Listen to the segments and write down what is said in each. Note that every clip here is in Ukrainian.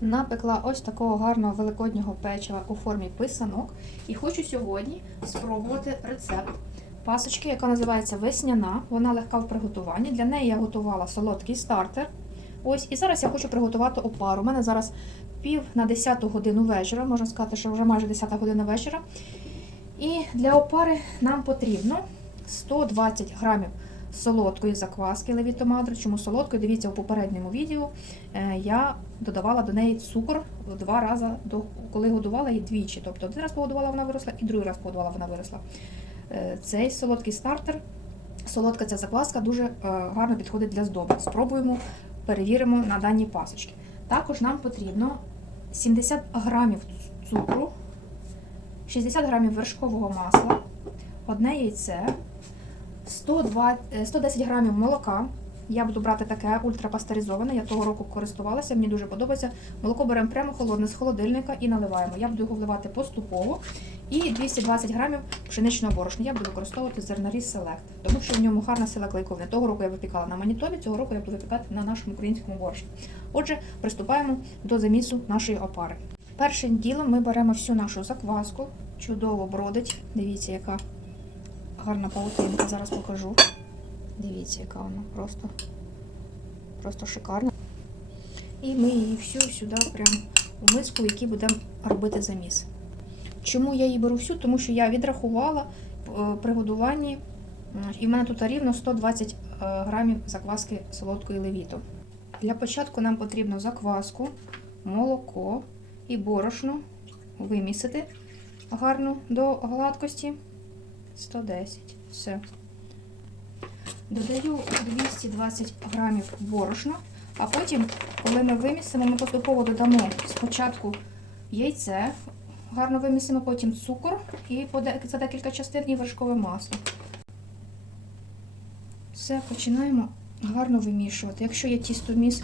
Напекла ось такого гарного великоднього печива у формі писанок. І хочу сьогодні спробувати рецепт пасочки, яка називається весняна. Вона легка в приготуванні. Для неї я готувала солодкий стартер. Ось, і зараз я хочу приготувати опару. У мене зараз пів на 10 годину вечора, можна сказати, що вже майже 10 година вечора. І для опари нам потрібно 120 грамів солодкої закваски левітомадри. Чому солодкої? Дивіться у попередньому відео. Е, Я додавала до неї цукор два рази, до, коли годувала її двічі. Тобто один раз погодувала, вона виросла, і другий раз погодувала, вона виросла. Е, Цей солодкий стартер, солодка ця закваска дуже е, гарно підходить для здоби. Спробуємо, перевіримо на даній пасочці. Також нам потрібно 70 грамів цукру, 60 грамів вершкового масла, одне яйце, 102, е, 110 грамів молока. Я буду брати таке ультрапастеризоване. Я того року користувалася, мені дуже подобається. Молоко беремо прямо холодне з холодильника і наливаємо. Я буду його вливати поступово. І 220 грамів пшеничного борошна. Я буду використовувати зерноріз Select, тому що в ньому гарна сила клейковини. Того року я випікала на манітові, цього року я буду випікати на нашому українському борошні. Отже, приступаємо до замісу нашої опари. Першим ділом ми беремо всю нашу закваску, чудово бродить. Дивіться, яка гарна паутинка. Зараз покажу. Дивіться, яка вона просто, просто шикарна. І ми її всю сюди прямо у миску, в якій будемо робити заміс. Чому я її беру всю? Тому що я відрахувала е, при годуванні, і в мене тут рівно 120 е, грамів закваски солодкої левіту. Для початку нам потрібно закваску, молоко і борошно вимісити гарно до гладкості. 110. Все. Додаю 220 грамів борошна, а потім, коли ми вимісимо, ми поступово додамо спочатку яйце, гарно вимісимо, потім цукор і за декілька частин і вершкове масло. Все, починаємо гарно вимішувати. Якщо є тістоміс,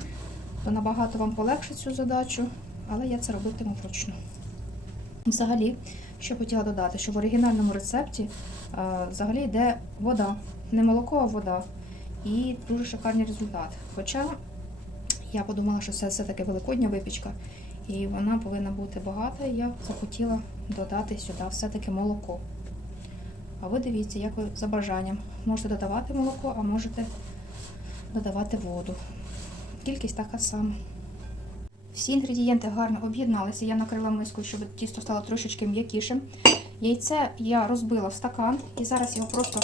то набагато вам полегшить цю задачу, але я це робитиму вручну. Взагалі, що хотіла додати, що в оригінальному рецепті е, взагалі йде вода, не молоко, а вода. І дуже шикарний результат. Хоча я подумала, що це все-таки великодня випічка, і вона повинна бути багата, я захотіла додати сюди все-таки молоко. А ви дивіться, як ви за бажанням. Можете додавати молоко, а можете додавати воду. Кількість така сама. Всі інгредієнти гарно об'єдналися. Я накрила миску, щоб тісто стало трошечки м'якішим. Яйце я розбила в стакан і зараз його просто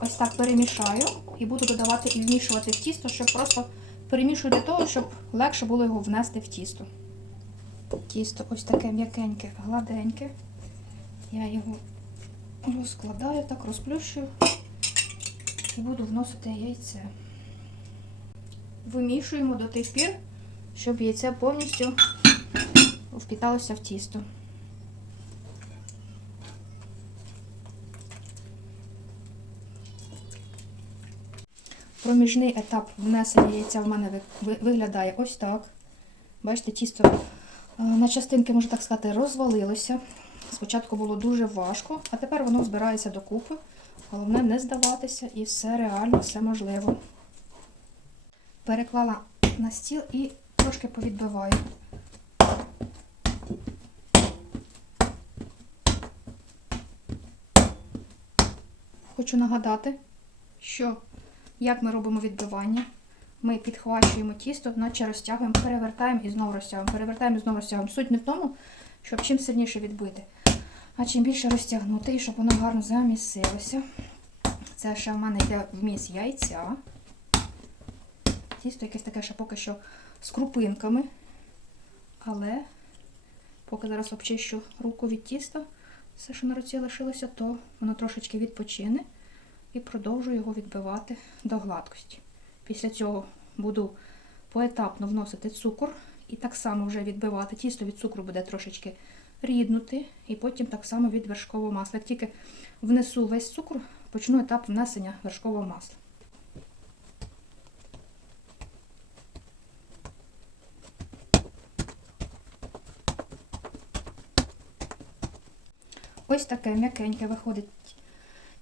ось так перемішаю і буду додавати і вмішувати в тісто, щоб просто перемішую для того, щоб легше було його внести в тісто. Тісто ось таке м'якеньке, гладеньке. Я його розкладаю, так розплющую і буду вносити яйце. Вимішуємо до тих пір, щоб яйце повністю впіталося в тісто. Проміжний етап внесення яйця в мене ви- ви- виглядає ось так. Бачите, тісто е, на частинки, можна так сказати, розвалилося. Спочатку було дуже важко, а тепер воно збирається докупи. Головне не здаватися і все реально, все можливо. Переклала на стіл і трошки повідбиваю. Хочу нагадати, що як ми робимо відбивання, ми підхвачуємо тісто, наче розтягуємо, перевертаємо і знову розтягуємо, перевертаємо і знову розтягуємо. Суть не в тому, щоб чим сильніше відбити, а чим більше розтягнути, і щоб воно гарно замісилося. Це ще в мене йде вміс яйця. Тісто якесь таке, що поки що з крупинками. Але поки зараз обчищу руку від тіста, все, що на руці лишилося, то воно трошечки відпочине і продовжую його відбивати до гладкості. Після цього буду поетапно вносити цукор і так само вже відбивати. Тісто від цукру буде трошечки ріднути, і потім так само від вершкового масла. Як тільки внесу весь цукор, почну етап внесення вершкового масла. Ось таке м'якеньке виходить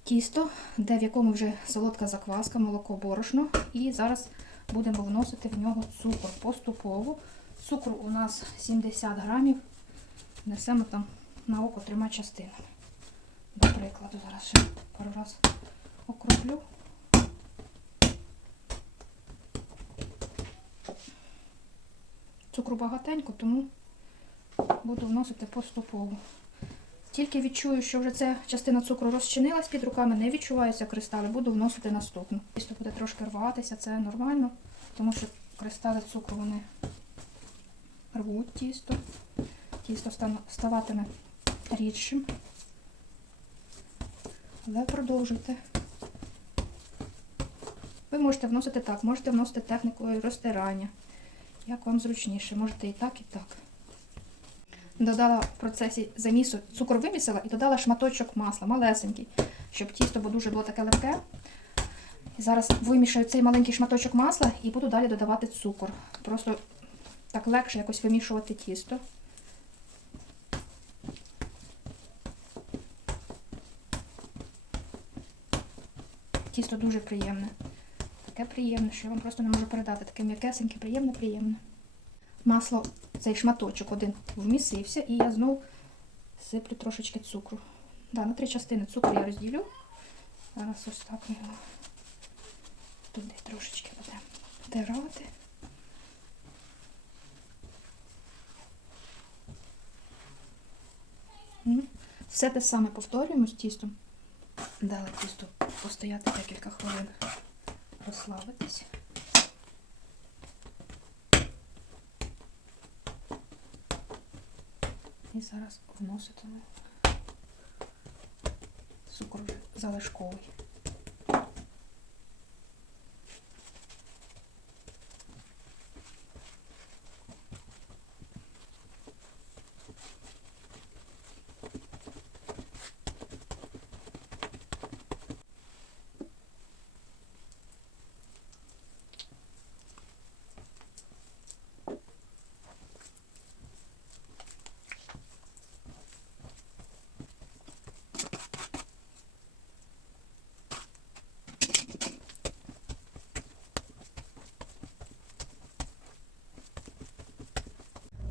тісто, де в якому вже солодка закваска, молоко, борошно. І зараз будемо вносити в нього цукор поступово. Цукру у нас 70 грамів. Несемо там на око трьома частинами. До прикладу, зараз ще пару раз окроплю. Цукру багатенько, тому буду вносити поступово. Тільки відчую, що вже ця частина цукру розчинилась під руками, не відчуваються кристали, буду вносити наступну. Тісто буде трошки рватися, це нормально, тому що кристали цукру вони рвуть тісто. Тісто ставатиме рідшим. Але продовжуйте. Ви можете вносити так, можете вносити технікою розтирання. Як вам зручніше, можете і так, і так. Додала в процесі замісу цукор вимісила і додала шматочок масла, малесенький, щоб тісто бо дуже було таке легке. Зараз вимішаю цей маленький шматочок масла і буду далі додавати цукор. Просто так легше якось вимішувати тісто. Тісто дуже приємне. Таке приємне, що я вам просто не можу передати. Таке м'якесеньке, приємне, приємне. Масло, цей шматочок один вмісився, і я знову сиплю трошечки цукру. Да, на три частини цукру я розділю. Зараз ось так ми його туди трошечки будемо втирати. Все те саме повторюємо з тістом. Дали тісту постояти декілька хвилин, розслабитись. І зараз вноситиме цукор залишковий.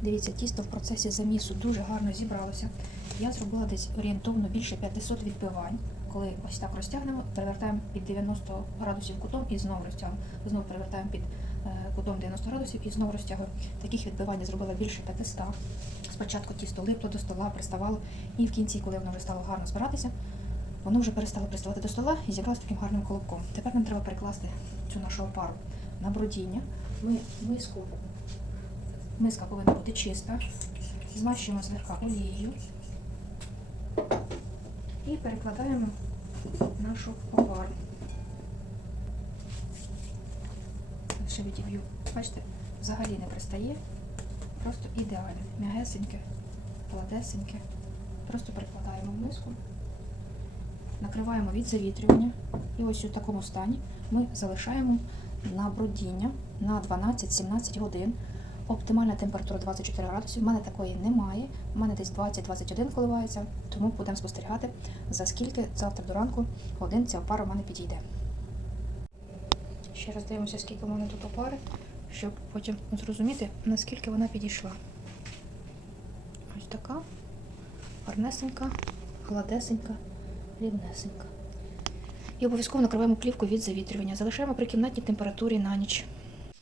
Дивіться, тісто в процесі замісу дуже гарно зібралося. Я зробила десь орієнтовно більше 500 відбивань. Коли ось так розтягнемо, перевертаємо під 90 градусів кутом і знову розтягуємо. Знову перевертаємо під е, кутом 90 градусів і знову розтягуємо. Таких відбивань я зробила більше 500. Спочатку тісто липло до стола, приставало, і в кінці, коли воно вже стало гарно збиратися, воно вже перестало приставати до стола і зібралося таким гарним колобком. Тепер нам треба перекласти цю нашу опару на бродіння. Ми миску Миска повинна бути чиста. Змащуємо злегка олією і перекладаємо нашу опару. Ще відіб'ю. Бачите, взагалі не пристає. Просто ідеально. М'ягесеньке, гладесеньке. Просто перекладаємо в миску, накриваємо від завітрювання. І ось у такому стані ми залишаємо на бродіння на 12-17 годин. Оптимальна температура 24 градусів. У мене такої немає. У мене десь 20-21 коливається, тому будемо спостерігати, за скільки завтра до ранку годин ця опара в мене підійде. Ще раз дивимося, скільки в мене тут опари, щоб потім зрозуміти, наскільки вона підійшла. Ось така гарнесенька, гладесенька, рівнесенька. І обов'язково накриваємо плівку від завітрювання. Залишаємо при кімнатній температурі на ніч.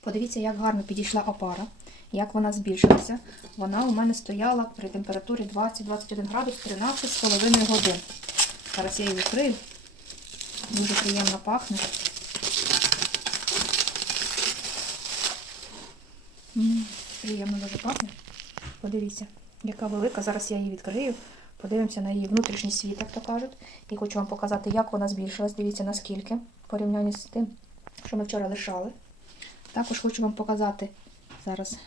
Подивіться, як гарно підійшла опара, як вона збільшилася. Вона у мене стояла при температурі 20-21 градус 13,5 годин. Зараз я її відкрию. Дуже приємно пахне. Приємно дуже пахне. Подивіться, яка велика. Зараз я її відкрию. Подивимося на її внутрішній світ, як то кажуть. І хочу вам показати, як вона збільшилась. Дивіться, наскільки в порівнянні з тим, що ми вчора лишали. Також хочу вам показати зараз.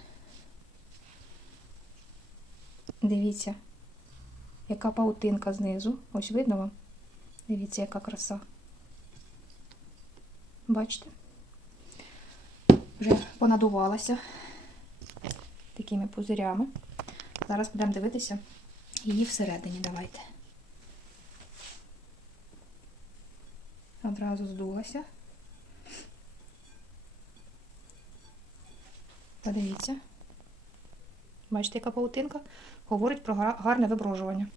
Дивіться, яка паутинка знизу. Ось видно вам? Дивіться, яка краса. Бачите? Вже понадувалася такими пузирями. Зараз будемо дивитися її всередині. Давайте. Одразу здулася. Подивіться. Бачите, яка паутинка? Говорить про гарне виброжування.